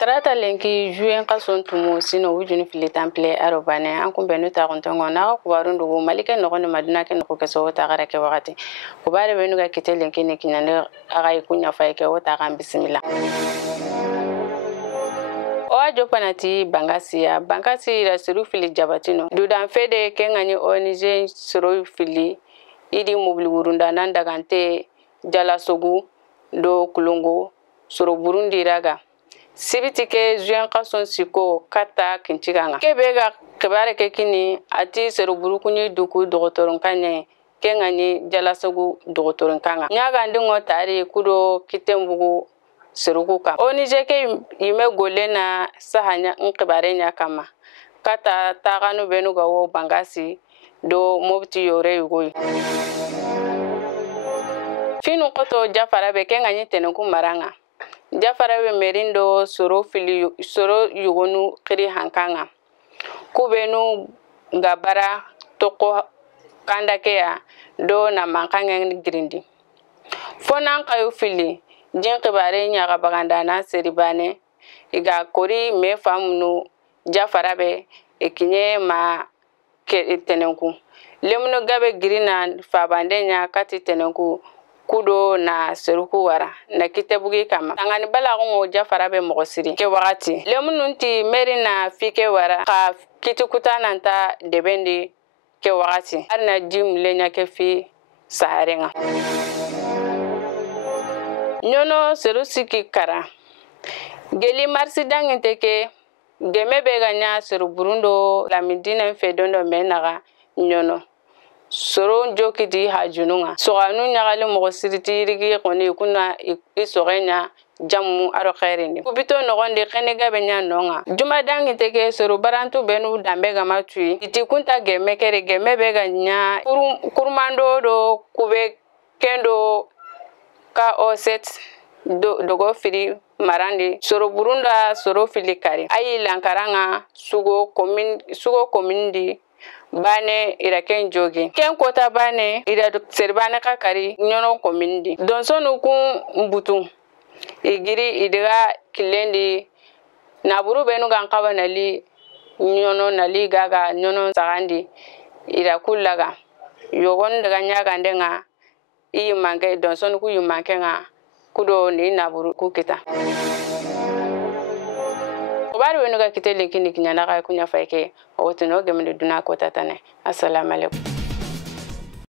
Trata lenki juin kason tumo sino wujuni fili temple arobane an kun benu ta kontongo na kubarun dugu malike no ne madina ke no ko so ta gara ke wakati kubare benu ga kite lenki ne kinane aga kunya fa ke wota kan bismillah o ajo panati bangasi ra suru fili jabatino dudan fede ke ngani onije suru fili idi mobili wurunda nan dagante jala sogu do kulungo suru burundi raga sibiti ke juin kason siko kata kinchiganga kebega kebare ke kini ati seru burukuni duku dogotorun kanye ke ngani jala sogu dogotorun kanga nyaga ndingo tari kudo kitembugu seruku ka onije ke yime golena sahanya nkebare nya kama kata taganu benu gawo bangasi do mobti yore yugo finu koto jafara be ke ngani tenenku maranga jafara be merindo soro yugonu kiri hankanga kubenu gabara toko kandakea do na mankanga grindi fonan kayu fili jin kibare nyaga baganda na seribane iga kori me famunu jafara be ekinye ma ke tenenku lemno gabe girina fabande nya kati tenenku kudo na seruku wara na kitebugi kama tangani bala ngo jafara be mogosiri ke wakati lemununti meri na fike wara ka kitikuta nanta debendi ke wakati arna jim lenya ke fi saharenga nyono serusiki kara geli marsi danginte ke geme be ganya seru burundo la midina fedondo menaga nyono soro jokiti hajununga soganu nyagali mogosiriti rigi koni kuna isogenya jamu aro khairindi kubito nogonde khenega benya nonga juma dangi teke soro barantu benu dambe gama tui iti kunta geme kere geme be ganya kurmando do kube kendo ka oset dogo fili marandi soro burunda soro fili kari ayi lankaranga sugo komindi bane ira ken jogi ken kota bane ira serbane kakari nyono komindi donsonu kun mbutu igiri idira kilendi naburu benu gankaba nali nyono nali gaga nyono sagandi ira kulaga yogon daga nyaga ndenga iyi manke donsonu ku yumanke nga kudo ni naburu kukita bari wenu ga kitele kini kinyana ga kunya faike o wotuno gemde duna ko tatane assalamu alaikum